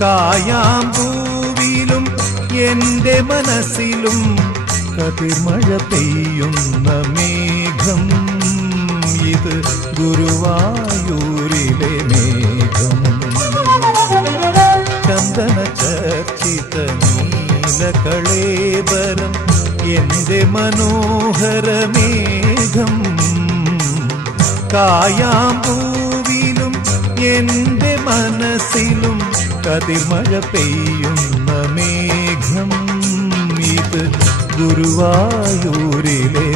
കായാമ്പൂവിലും എന്റെ മനസ്സിലും കതിർമഴ പെയ്യുന്ന മേഘം. ഇത് ഗുരുവായൂരിലെ മേഘം. ചന്ദന ചർച്ചിത നീലകളേബരം എന്റെ മനോഹര മേഘം. കായാമ്പൂവിലും എന്റെ മനസ്സിലും കതിർമഴ പെയ്യുന്ന മേഘം. ഇത് ഗുരുവായൂരിലെ